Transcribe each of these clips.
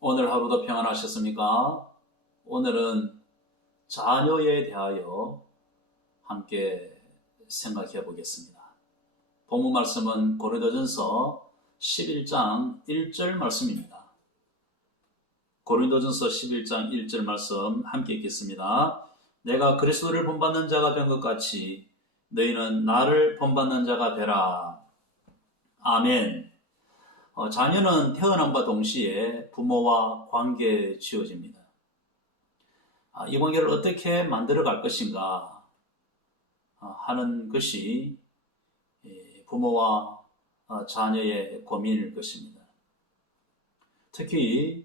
오늘 하루도 평안하셨습니까? 오늘은 자녀에 대하여 함께 생각해 보겠습니다. 본문 말씀은 고린도전서 11장 1절 말씀입니다. 고린도전서 11장 1절 말씀 함께 읽겠습니다. 내가 그리스도를 본받는 자가 된 것 같이 너희는 나를 본받는 자가 되라. 아멘. 자녀는 태어남과 동시에 부모와 관계에 지어집니다. 이 관계를 어떻게 만들어갈 것인가 하는 것이 부모와 자녀의 고민일 것입니다. 특히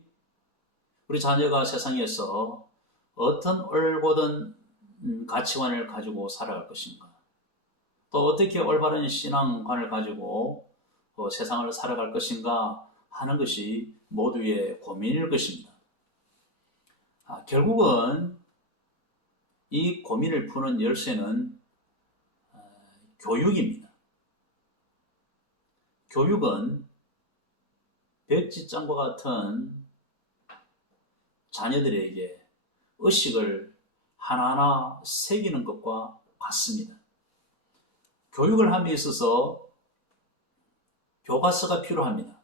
우리 자녀가 세상에서 어떤 올곧은 가치관을 가지고 살아갈 것인가, 또 어떻게 올바른 신앙관을 가지고 세상을 살아갈 것인가 하는 것이 모두의 고민일 것입니다. 결국은 이 고민을 푸는 열쇠는 교육입니다. 교육은 백지장과 같은 자녀들에게 의식을 하나하나 새기는 것과 같습니다. 교육을 함에 있어서 교과서가 필요합니다.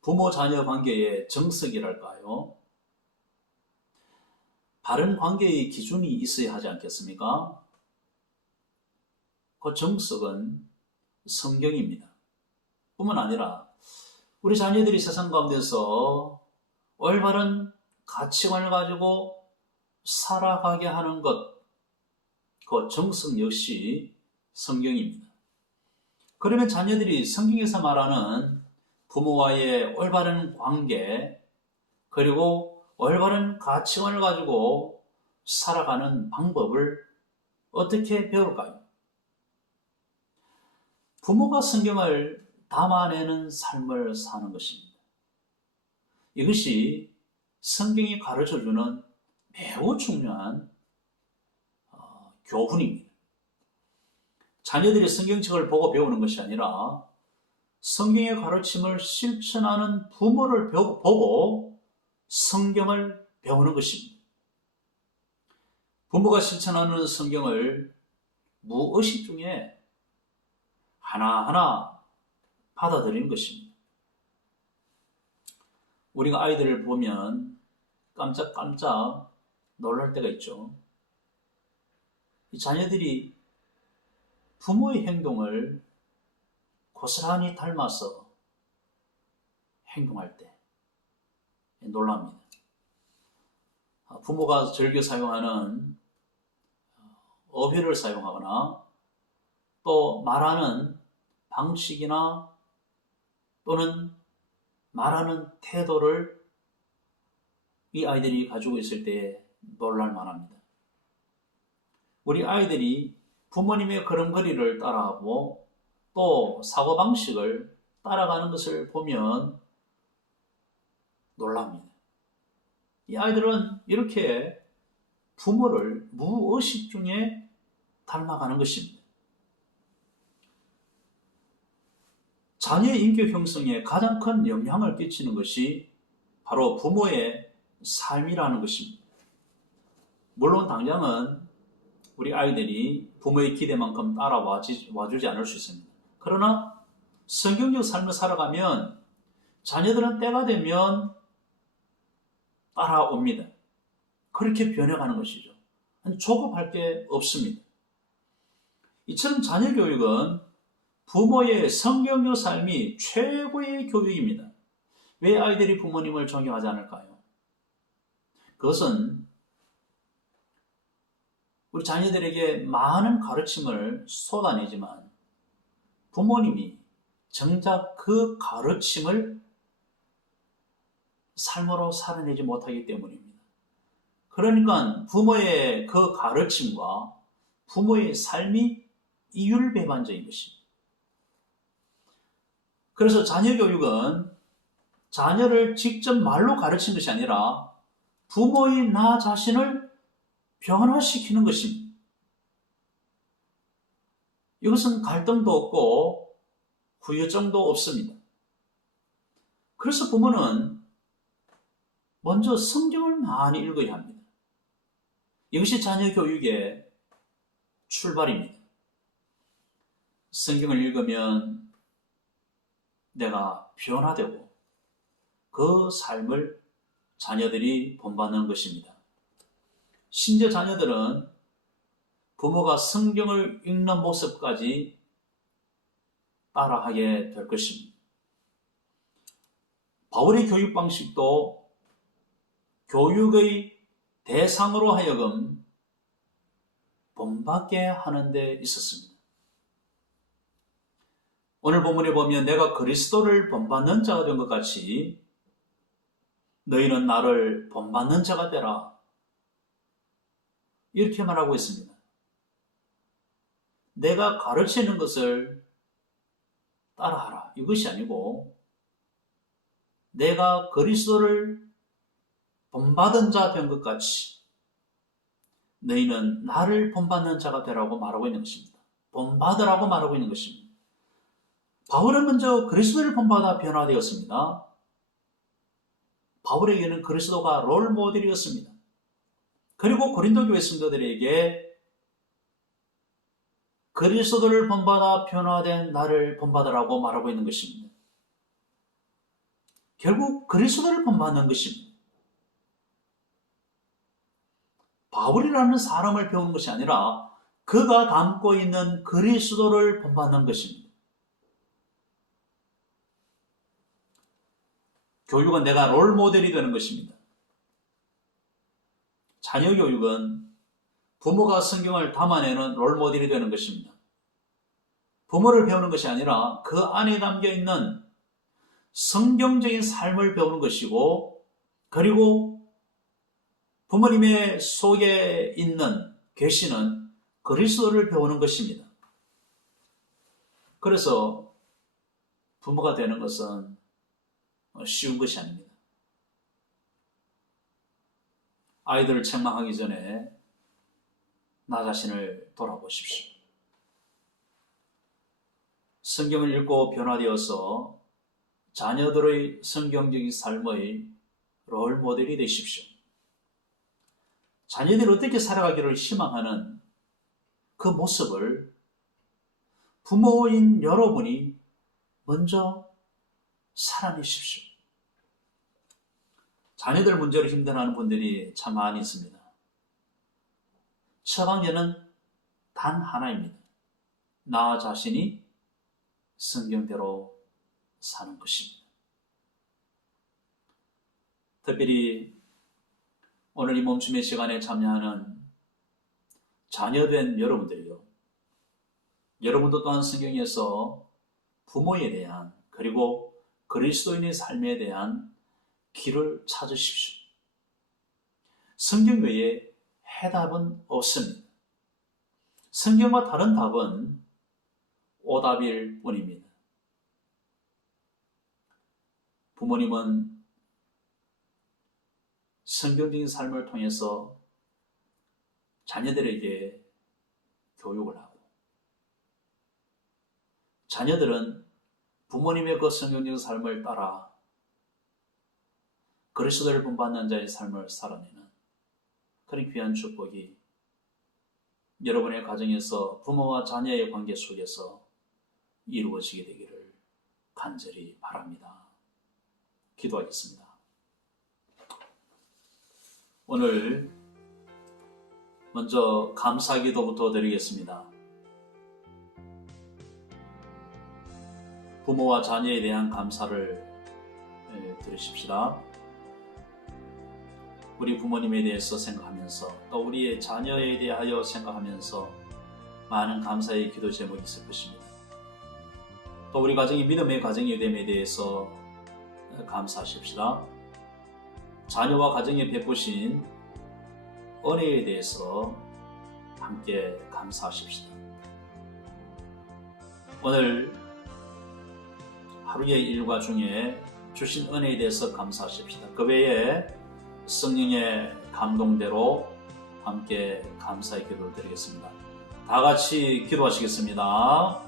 부모-자녀 관계의 정석이랄까요? 바른 관계의 기준이 있어야 하지 않겠습니까? 그 정석은 성경입니다. 뿐만 아니라 우리 자녀들이 세상 가운데서 올바른 가치관을 가지고 살아가게 하는 것, 그 정석 역시 성경입니다. 그러면 자녀들이 성경에서 말하는 부모와의 올바른 관계, 그리고 올바른 가치관을 가지고 살아가는 방법을 어떻게 배울까요? 부모가 성경을 담아내는 삶을 사는 것입니다. 이것이 성경이 가르쳐주는 매우 중요한 교훈입니다. 자녀들이 성경책을 보고 배우는 것이 아니라 성경의 가르침을 실천하는 부모를 보고 성경을 배우는 것입니다. 부모가 실천하는 성경을 무의식 중에 하나하나 받아들이는 것입니다. 우리가 아이들을 보면 깜짝깜짝 놀랄 때가 있죠. 이 자녀들이 부모의 행동을 고스란히 닮아서 행동할 때 놀랍니다. 부모가 즐겨 사용하는 어휘를 사용하거나 또 말하는 방식이나 또는 말하는 태도를 이 아이들이 가지고 있을 때 놀랄 만합니다. 우리 아이들이 부모님의 걸음걸이를 따라하고 또 사고방식을 따라가는 것을 보면 놀랍니다. 이 아이들은 이렇게 부모를 무의식 중에 닮아가는 것입니다. 자녀의 인격 형성에 가장 큰 영향을 끼치는 것이 바로 부모의 삶이라는 것입니다. 물론 당장은 우리 아이들이 부모의 기대만큼 따라와주지 않을 수 있습니다. 그러나 성경적 삶을 살아가면 자녀들은 때가 되면 따라옵니다. 그렇게 변해가는 것이죠. 조급할 게 없습니다. 이처럼 자녀 교육은 부모의 성경적 삶이 최고의 교육입니다. 왜 아이들이 부모님을 존경하지 않을까요? 그것은 우리 자녀들에게 많은 가르침을 쏟아내지만 부모님이 정작 그 가르침을 삶으로 살아내지 못하기 때문입니다. 그러니까 부모의 그 가르침과 부모의 삶이 이율배반적인 것입니다. 그래서 자녀 교육은 자녀를 직접 말로 가르치는 것이 아니라 부모의 나 자신을 변화시키는 것입니다. 이것은 갈등도 없고 후유증도 없습니다. 그래서 부모는 먼저 성경을 많이 읽어야 합니다. 이것이 자녀 교육의 출발입니다. 성경을 읽으면 내가 변화되고 그 삶을 자녀들이 본받는 것입니다. 심지어 자녀들은 부모가 성경을 읽는 모습까지 따라하게 될 것입니다. 바울의 교육 방식도 교육의 대상으로 하여금 본받게 하는 데 있었습니다. 오늘 본문에 보면 내가 그리스도를 본받는 자가 된 것 같이 너희는 나를 본받는 자가 되라. 이렇게 말하고 있습니다. 내가 가르치는 것을 따라하라. 이것이 아니고 내가 그리스도를 본받은 자 된 것 같이 너희는 나를 본받는 자가 되라고 말하고 있는 것입니다. 본받으라고 말하고 있는 것입니다. 바울은 먼저 그리스도를 본받아 변화되었습니다. 바울에게는 그리스도가 롤 모델이었습니다. 그리고 고린도 교회 성도들에게 그리스도를 본받아 변화된 나를 본받으라고 말하고 있는 것입니다. 결국 그리스도를 본받는 것입니다. 바울이라는 사람을 배우는 것이 아니라 그가 담고 있는 그리스도를 본받는 것입니다. 교육은 내가 롤 모델이 되는 것입니다. 자녀 교육은 부모가 성경을 담아내는 롤 모델이 되는 것입니다. 부모를 배우는 것이 아니라 그 안에 담겨 있는 성경적인 삶을 배우는 것이고, 그리고 부모님의 속에 있는 계시는 그리스도를 배우는 것입니다. 그래서 부모가 되는 것은 쉬운 것이 아닙니다. 아이들을 책망하기 전에 나 자신을 돌아보십시오. 성경을 읽고 변화되어서 자녀들의 성경적인 삶의 롤 모델이 되십시오. 자녀들이 어떻게 살아가기를 희망하는 그 모습을 부모인 여러분이 먼저 살아내십시오. 자녀들 문제로 힘들어하는 분들이 참 많이 있습니다. 처방전은 단 하나입니다. 나 자신이 성경대로 사는 것입니다. 특별히 오늘 이 멈춤의 시간에 참여하는 자녀된 여러분들이요, 여러분도 또한 성경에서 부모에 대한, 그리고 그리스도인의 삶에 대한 길을 찾으십시오. 성경 외에 해답은 없습니다. 성경과 다른 답은 오답일 뿐입니다. 부모님은 성경적인 삶을 통해서 자녀들에게 교육을 하고, 자녀들은 부모님의 그 성경적인 삶을 따라 그리스도를 본받는 자의 삶을 살아내는 그런 귀한 축복이 여러분의 가정에서 부모와 자녀의 관계 속에서 이루어지게 되기를 간절히 바랍니다. 기도하겠습니다. 오늘 먼저 감사 기도부터 드리겠습니다. 부모와 자녀에 대한 감사를 드리십시다. 우리 부모님에 대해서 생각하면서, 또 우리의 자녀에 대하여 생각하면서 많은 감사의 기도 제목이 있을 것입니다. 또 우리 가정이 믿음의 가정이 됨에 대해서 감사하십시다. 자녀와 가정에 베푸신 은혜에 대해서 함께 감사하십시다. 오늘 하루의 일과 중에 주신 은혜에 대해서 감사하십시다. 그 외에 성령의 감동대로 함께 감사의 기도를 드리겠습니다. 다 같이 기도하시겠습니다.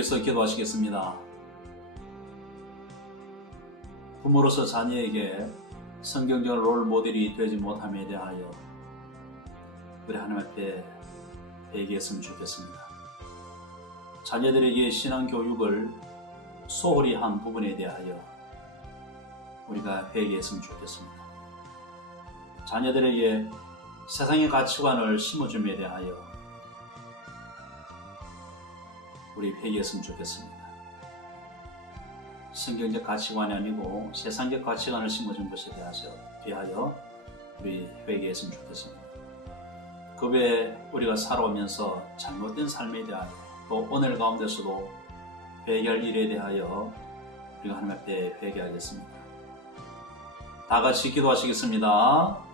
위해서 기도하시겠습니다. 부모로서 자녀에게 성경적 롤 모델이 되지 못함에 대하여 우리 하나님 앞에 회개했으면 좋겠습니다. 자녀들에게 신앙 교육을 소홀히 한 부분에 대하여 우리가 회개했으면 좋겠습니다. 자녀들에게 세상의 가치관을 심어줌에 대하여 우리 회개했으면 좋겠습니다. 성경적 가치관이 아니고 세상적 가치관을 심어준 것에 대하여 우리 회개했으면 좋겠습니다. 그 외에 우리가 살아오면서 잘못된 삶에 대하여 또 오늘 가운데서도 회개할 일에 대하여 우리가 하나님 앞에 회개하겠습니다. 다 같이 기도하시겠습니다.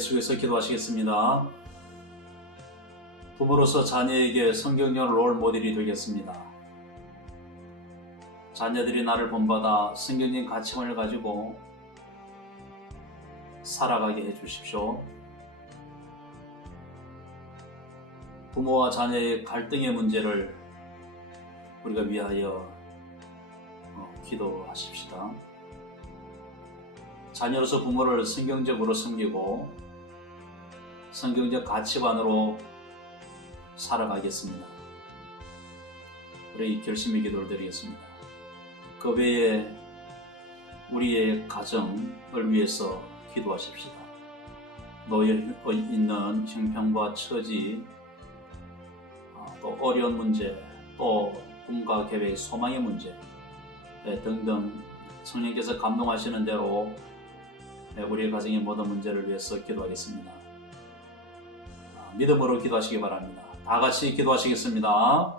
계속해서 기도하시겠습니다. 부모로서 자녀에게 성경적 롤 모델이 되겠습니다. 자녀들이 나를 본받아 성경적인 가치관을 가지고 살아가게 해주십시오. 부모와 자녀의 갈등의 문제를 우리가 위하여 기도하십시다. 자녀로서 부모를 성경적으로 섬기고 성경적 가치관으로 살아가겠습니다. 우리 결심의 기도를 드리겠습니다. 그 외에 우리의 가정을 위해서 기도하십시다. 놓여 있는 형편과 처지, 또 어려운 문제, 또 꿈과 계획, 소망의 문제 등등 성령께서 감동하시는 대로 우리의 가정의 모든 문제를 위해서 기도하겠습니다. 믿음으로 기도하시기 바랍니다. 다 같이 기도하시겠습니다.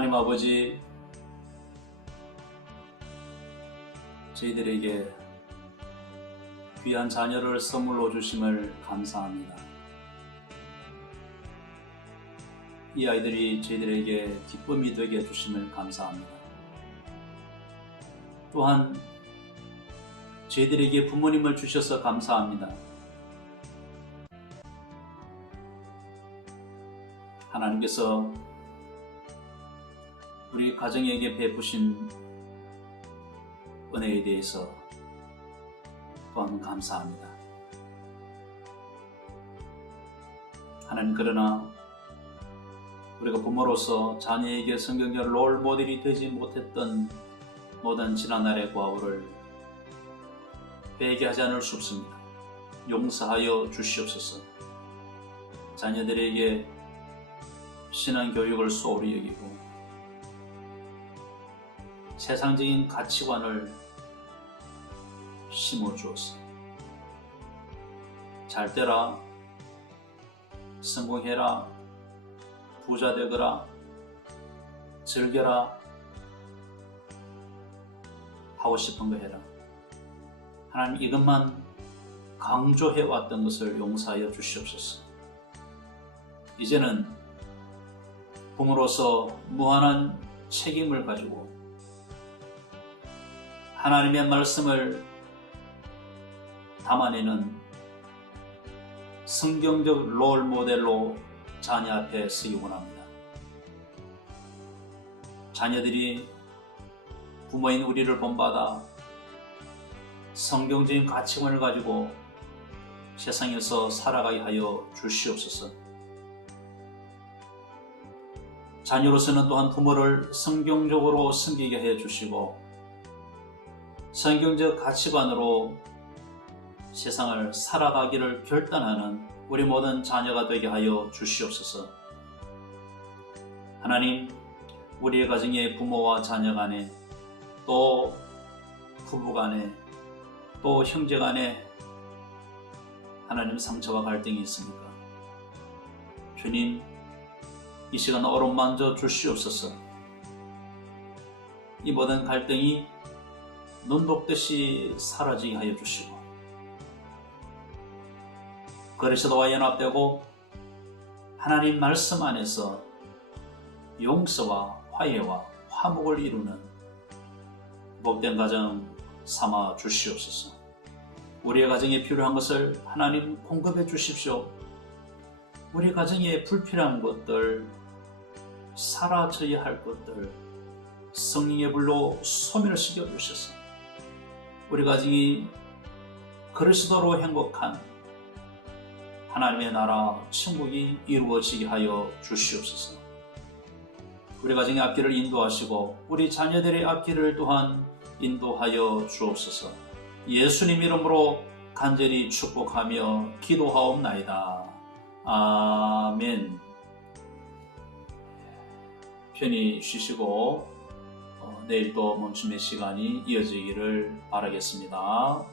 하나님 아버지, 저희들에게 귀한 자녀를 선물로 주심을 감사합니다. 이 아이들이 저희들에게 기쁨이 되게 해주심을 감사합니다. 또한 저희들에게 부모님을 주셔서 감사합니다. 하나님께서 우리 가정에게 베푸신 은혜에 대해서 또한 감사합니다. 하나님, 그러나 우리가 부모로서 자녀에게 성경적 롤 모델이 되지 못했던 모든 지난날의 과오를 회개하지 않을 수 없습니다. 용서하여 주시옵소서. 자녀들에게 신앙교육을 소홀히 여기고 세상적인 가치관을 심어주었어. 잘 되라, 성공해라, 부자 되거라, 즐겨라, 하고 싶은 거 해라. 하나님, 이것만 강조해왔던 것을 용서하여 주시옵소서. 이제는 부모로서 무한한 책임을 가지고 하나님의 말씀을 담아내는 성경적 롤 모델로 자녀 앞에 서기 원합니다. 자녀들이 부모인 우리를 본받아 성경적인 가치관을 가지고 세상에서 살아가게 하여 주시옵소서. 자녀로서는 또한 부모를 성경적으로 섬기게 해 주시고 성경적 가치관으로 세상을 살아가기를 결단하는 우리 모든 자녀가 되게 하여 주시옵소서. 하나님, 우리의 가정의 부모와 자녀 간에, 또 부부 간에, 또 형제 간에 하나님 상처와 갈등이 있습니까? 주님, 이 시간 어루만져 주시옵소서. 이 모든 갈등이 눈 녹듯이 사라지게 하여 주시고 그리스도와 연합되고 하나님 말씀 안에서 용서와 화해와 화목을 이루는 복된 가정 삼아 주시옵소서. 우리의 가정에 필요한 것을 하나님 공급해 주십시오. 우리 가정에 불필요한 것들, 사라져야 할 것들 성령의 불로 소멸시켜 주셔서 우리 가정이 그리스도로 행복한 하나님의 나라 천국이 이루어지게 하여 주시옵소서. 우리 가정의 앞길을 인도하시고 우리 자녀들의 앞길을 또한 인도하여 주옵소서. 예수님 이름으로 간절히 축복하며 기도하옵나이다. 아멘. 편히 쉬시고 내일 또 멈춤의 시간이 이어지기를 바라겠습니다.